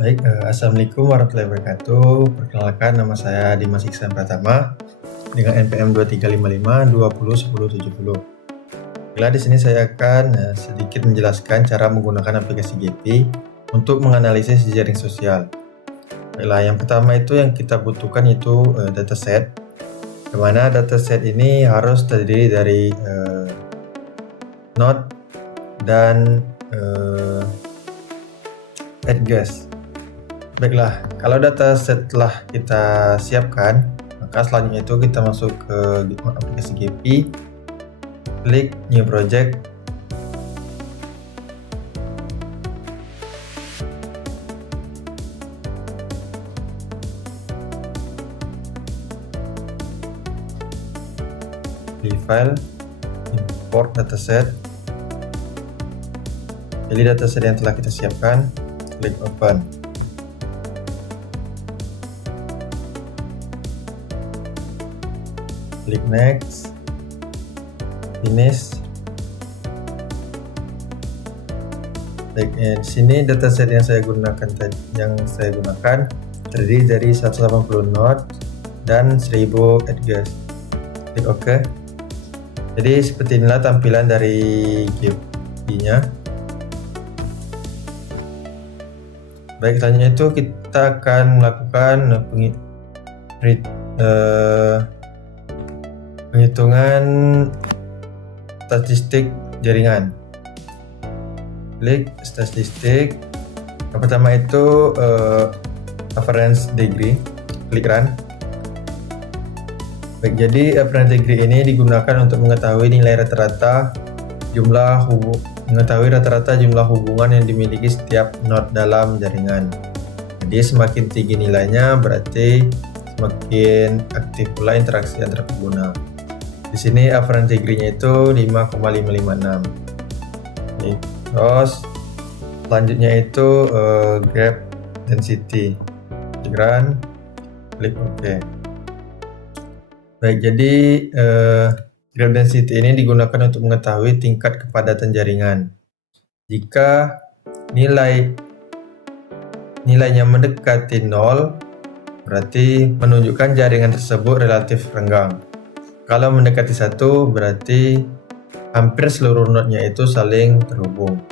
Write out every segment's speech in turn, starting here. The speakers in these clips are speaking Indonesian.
Assalamualaikum warahmatullahi wabarakatuh. Perkenalkan, nama saya Dimas Iksan Pratama dengan NPM 2355201070. Di sini saya akan sedikit menjelaskan cara menggunakan aplikasi Gephi untuk menganalisis jaring sosial. Yang pertama itu yang kita butuhkan itu dataset, di mana dataset ini harus terdiri dari node dan address. Baiklah, kalau dataset telah kita siapkan, maka selanjutnya itu kita masuk ke aplikasi Gephi, klik New Project, di file, import dataset. Pilih dataset yang telah kita siapkan, klik Open. Klik Next, Finish. Baik, di sini dataset yang saya gunakan terdiri dari 180 node dan 1000 address. Klik OK. Jadi seperti inilah tampilan dari Gephi-nya. Baik, selanjutnya itu kita akan melakukan penghitungan statistik jaringan. Klik statistik. Yang pertama itu average degree. Klik Run. Baik, jadi average degree ini digunakan untuk mengetahui rata-rata jumlah hubungan yang dimiliki setiap node dalam jaringan. Jadi semakin tinggi nilainya berarti semakin aktif pula interaksi antar pengguna. Di sini average degree-nya itu 5,556. Terus selanjutnya itu graph density. Klik Run, klik OK. Baik, jadi graph density ini digunakan untuk mengetahui tingkat kepadatan jaringan. Jika nilainya mendekati 0, berarti menunjukkan jaringan tersebut relatif renggang. Kalau mendekati 1, berarti hampir seluruh node-nya itu saling terhubung.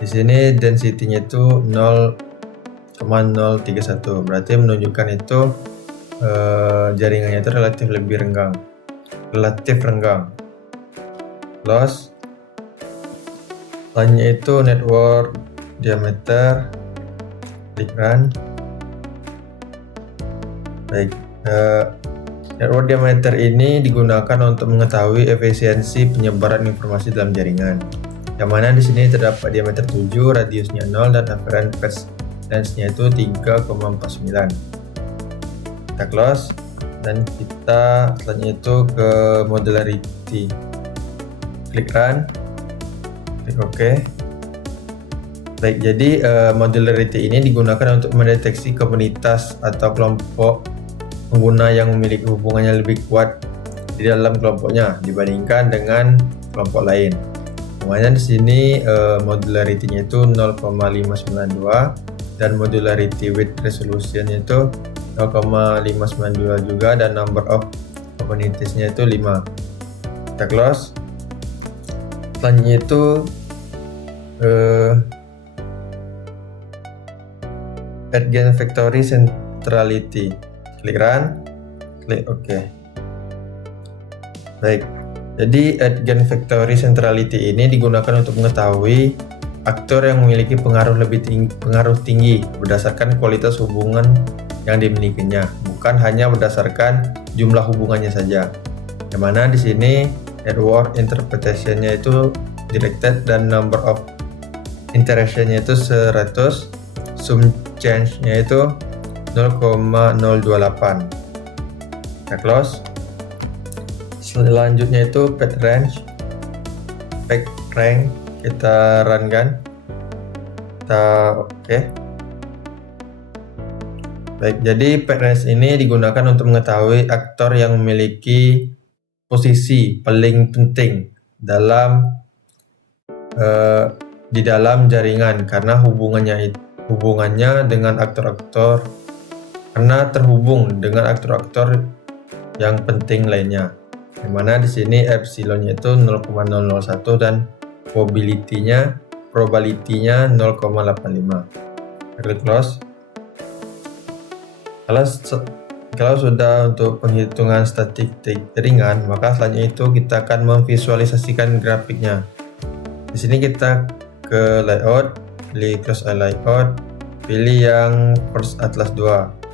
Di sini density-nya itu 0,031, berarti menunjukkan itu jaringannya itu relatif renggang. Loss, selanjutnya itu network diameter. Klik Run. Baik, network diameter ini digunakan untuk mengetahui efisiensi penyebaran informasi dalam jaringan. Yang mana di sini terdapat diameter 7, radiusnya 0 dan average length-nya itu 3,49. Kita close dan kita selanjutnya itu ke modularity. Klik Run, klik OK. Baik, jadi modularity ini digunakan untuk mendeteksi komunitas atau kelompok pengguna yang memiliki hubungan yang lebih kuat di dalam kelompoknya dibandingkan dengan kelompok lain. Makanya di sini modularity-nya itu 0,592 dan modularity with resolution-nya itu 0,592 juga, dan number of communities-nya itu 5. Kita close. Selanjutnya itu Eigenvectory centrality. Klik Run, klik OK. Baik, jadi Eigenvectory centrality ini digunakan untuk mengetahui aktor yang memiliki pengaruh tinggi berdasarkan kualitas hubungan yang dimilikinya, bukan hanya berdasarkan jumlah hubungannya saja. Yang mana di sini network interpretation-nya itu directed dan number of interaction-nya itu 100, sum change-nya itu 0,028. Kita close. Selanjutnya itu path range. Kita run kan. Kita OK. Baik, jadi path range ini digunakan untuk mengetahui aktor yang memiliki posisi paling penting dalam di dalam jaringan karena hubungannya hubungannya dengan aktor-aktor karena terhubung dengan aktor-aktor yang penting lainnya. Di mana di sini epsilonnya itu 0,001 dan probability-nya 0,85. Klik close. Kalau sudah untuk penghitungan statistik jaringan, maka selanjutnya itu kita akan memvisualisasikan grafiknya. Di sini kita ke layout, pilih close layout, pilih yang Force Atlas 2.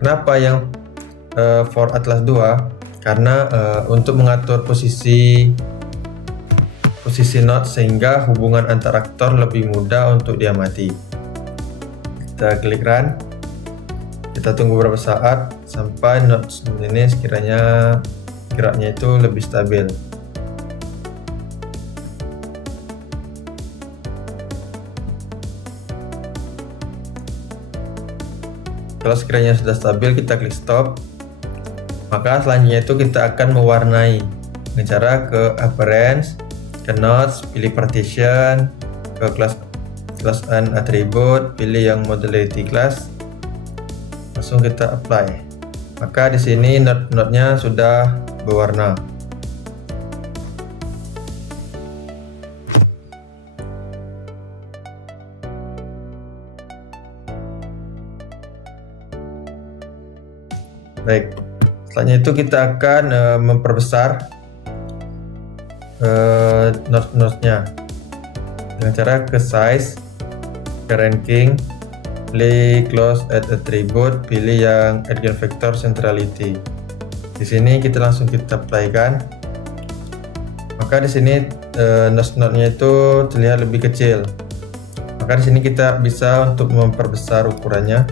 Kenapa yang for Atlas 2? Karena untuk mengatur posisi node sehingga hubungan antar aktor lebih mudah untuk diamati. Kita klik run. Kita tunggu beberapa saat sampai node ini sekiranya geraknya itu lebih stabil. Kalau sekiranya sudah stabil, kita klik stop. Maka selanjutnya itu kita akan mewarnai dengan cara ke appearance, ke nodes, pilih partition, ke class and attribute, pilih yang modularity class, langsung kita apply. Maka di sini node-nya sudah berwarna. Baik, selanjutnya itu kita akan memperbesar node-nya dengan cara ke size, ke ranking, pilih close add attribute, pilih yang eigenvector centrality. Di sini kita langsung apply-kan. Maka di sini node-nya itu terlihat lebih kecil. Maka di sini kita bisa untuk memperbesar ukurannya.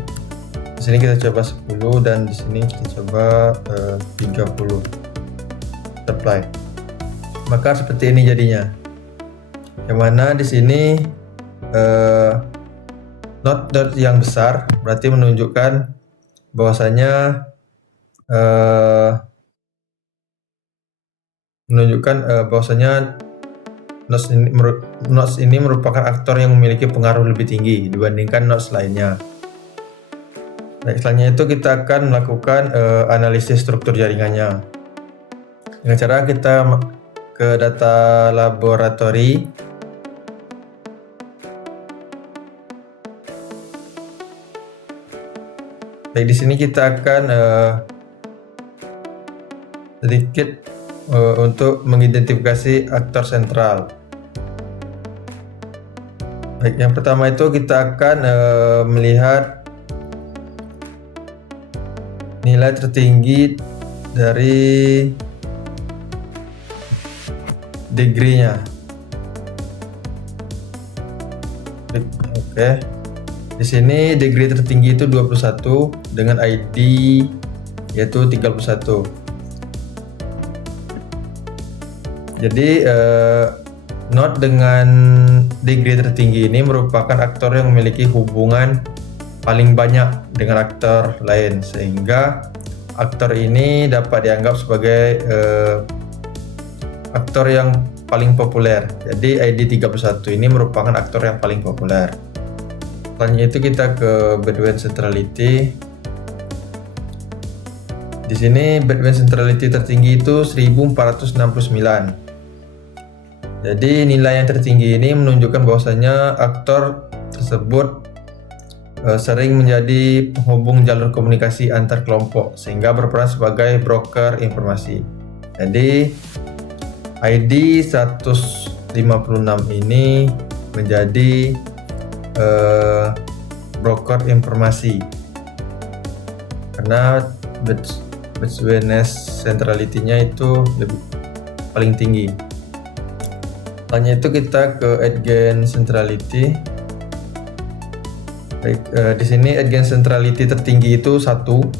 Di sini kita coba 10 dan di sini kita coba 30. Apply. Maka seperti ini jadinya. Yang mana di sini node yang besar berarti menunjukkan bahwasanya nodes ini merupakan aktor yang memiliki pengaruh lebih tinggi dibandingkan nodes lainnya. Baik, selanjutnya itu kita akan melakukan analisis struktur jaringannya. Dengan cara kita ke data laboratory. Baik, di sini kita akan sedikit untuk mengidentifikasi aktor sentral. Baik, yang pertama itu kita akan melihat nilai tertinggi dari degree-nya. Oke. Di sini degree tertinggi itu 21 dengan ID yaitu 31. Jadi node dengan degree tertinggi ini merupakan aktor yang memiliki hubungan paling banyak dengan aktor lain, sehingga aktor ini dapat dianggap sebagai aktor yang paling populer. Jadi ID 31 ini merupakan aktor yang paling populer. Selanjutnya itu kita ke Bedouin Centrality. Di sini Bedouin Centrality tertinggi itu 1469. Jadi nilai yang tertinggi ini menunjukkan bahwasanya aktor tersebut sering menjadi penghubung jalur komunikasi antar kelompok sehingga berperan sebagai broker informasi. Jadi ID 156 ini menjadi broker informasi karena Bedouin centrality-nya itu paling tinggi. Selanjutnya itu kita ke Eigen centrality. Baik, di sini Eigen centrality tertinggi itu 1,0,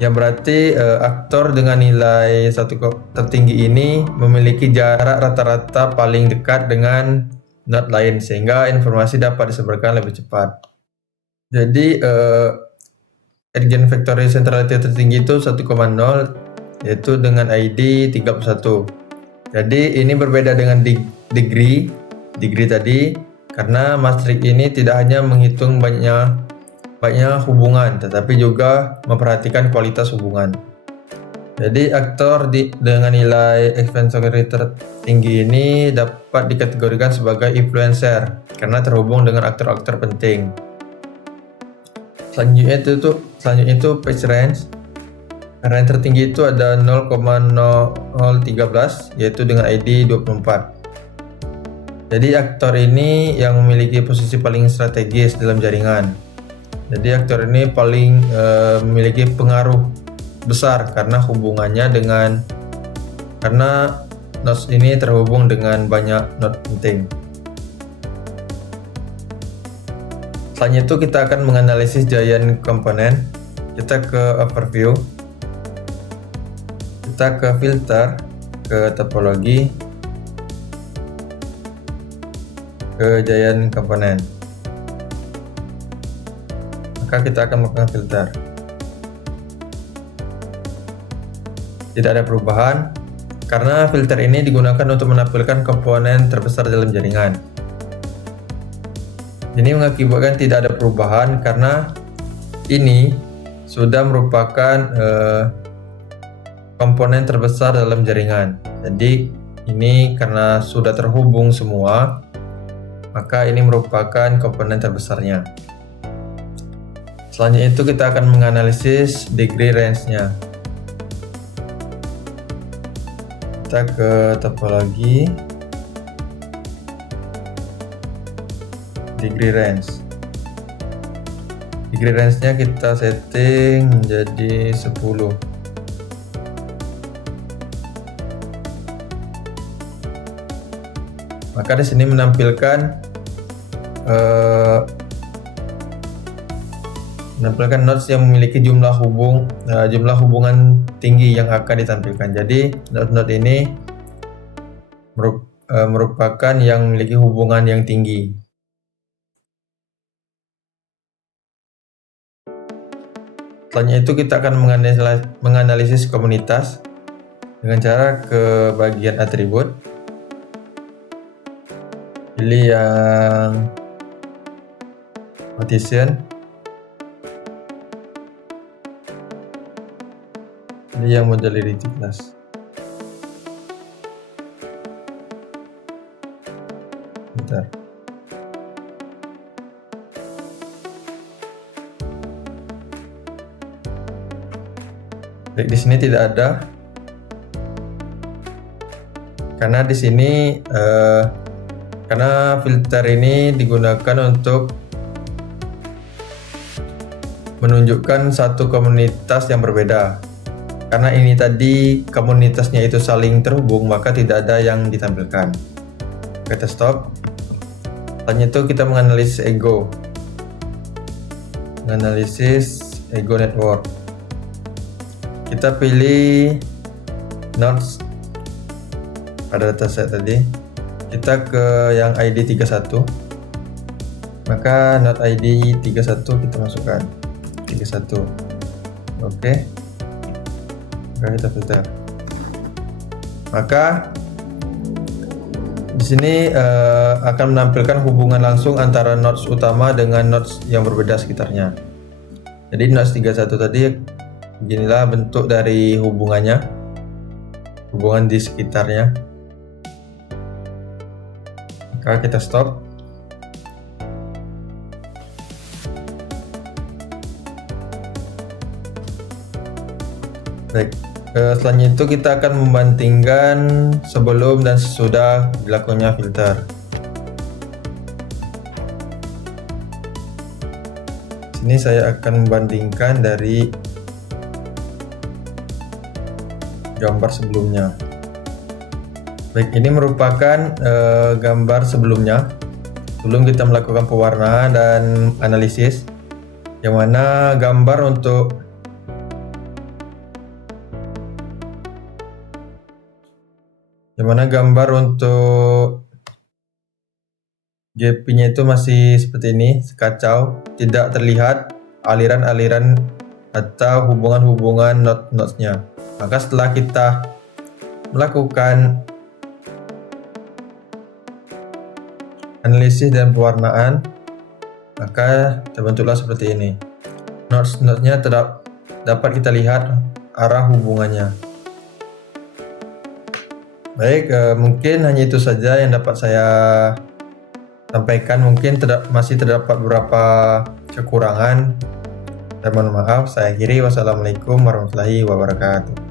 yang berarti aktor dengan nilai 1 tertinggi ini memiliki jarak rata-rata paling dekat dengan node lain sehingga informasi dapat disebarkan lebih cepat. Jadi eigenvector centrality tertinggi itu 1,0 yaitu dengan ID 31. Jadi ini berbeda dengan degree degree tadi, karena matriks ini tidak hanya menghitung banyak hubungan, tetapi juga memperhatikan kualitas hubungan. Jadi aktor dengan nilai exposure rate tertinggi ini dapat dikategorikan sebagai influencer karena terhubung dengan aktor-aktor penting. Selanjutnya itu page range. Range tertinggi itu ada 0,0013 yaitu dengan ID 24. Jadi aktor ini yang memiliki posisi paling strategis dalam jaringan. Jadi aktor ini paling memiliki pengaruh besar karena nodes ini terhubung dengan banyak node penting. Selanjutnya itu kita akan menganalisis giant komponen. Kita ke overview, kita ke filter, ke topologi, ke giant komponen. Maka kita akan melakukan filter. Tidak ada perubahan karena filter ini digunakan untuk menampilkan komponen terbesar dalam jaringan. Ini mengakibatkan tidak ada perubahan karena ini sudah merupakan komponen terbesar dalam jaringan. Jadi ini karena sudah terhubung semua, maka ini merupakan komponen terbesarnya. Selanjutnya itu kita akan menganalisis degree range-nya. Kita ke topologi, degree range. Degree range-nya kita setting menjadi 10. Maka di sini menampilkan nodes yang memiliki jumlah hubungan tinggi yang akan ditampilkan. Jadi node ini merupakan yang memiliki hubungan yang tinggi. Selanjutnya itu kita akan menganalisis komunitas dengan cara ke bagian atribut. Pilih yang partition. Ini yang modularity class. Bentar. Baik, di sini tidak ada. Karena di sini karena filter ini digunakan untuk menunjukkan satu komunitas yang berbeda. Karena ini tadi komunitasnya itu saling terhubung, maka tidak ada yang ditampilkan. Kita stop. Selanjutnya itu kita menganalisis ego. Menganalisis ego network. Kita pilih nodes pada dataset tadi. Kita ke yang ID 31. Maka node ID 31 kita masukkan. 31. Oke. Kita filter. Maka di sini akan menampilkan hubungan langsung antara nodes utama dengan nodes yang berbeda sekitarnya. Jadi nodes 31 tadi beginilah bentuk dari hubungan di sekitarnya. Maka kita stop. Baik. Selanjutnya itu kita akan membandingkan sebelum dan sesudah dilakukannya filter. Sini saya akan membandingkan dari gambar sebelumnya. Baik, ini merupakan gambar sebelumnya sebelum kita melakukan pewarnaan dan analisis, yang mana gambar untuk GP-nya itu masih seperti ini, kacau, tidak terlihat aliran-aliran atau hubungan-hubungan nodes-nya. Maka setelah kita melakukan analisis dan pewarnaan, maka terbentuklah seperti ini. Notes-nya dapat kita lihat arah hubungannya. Baik, mungkin hanya itu saja yang dapat saya sampaikan. Mungkin masih terdapat beberapa kekurangan. Dan mohon maaf, saya akhiri. Wassalamualaikum warahmatullahi wabarakatuh.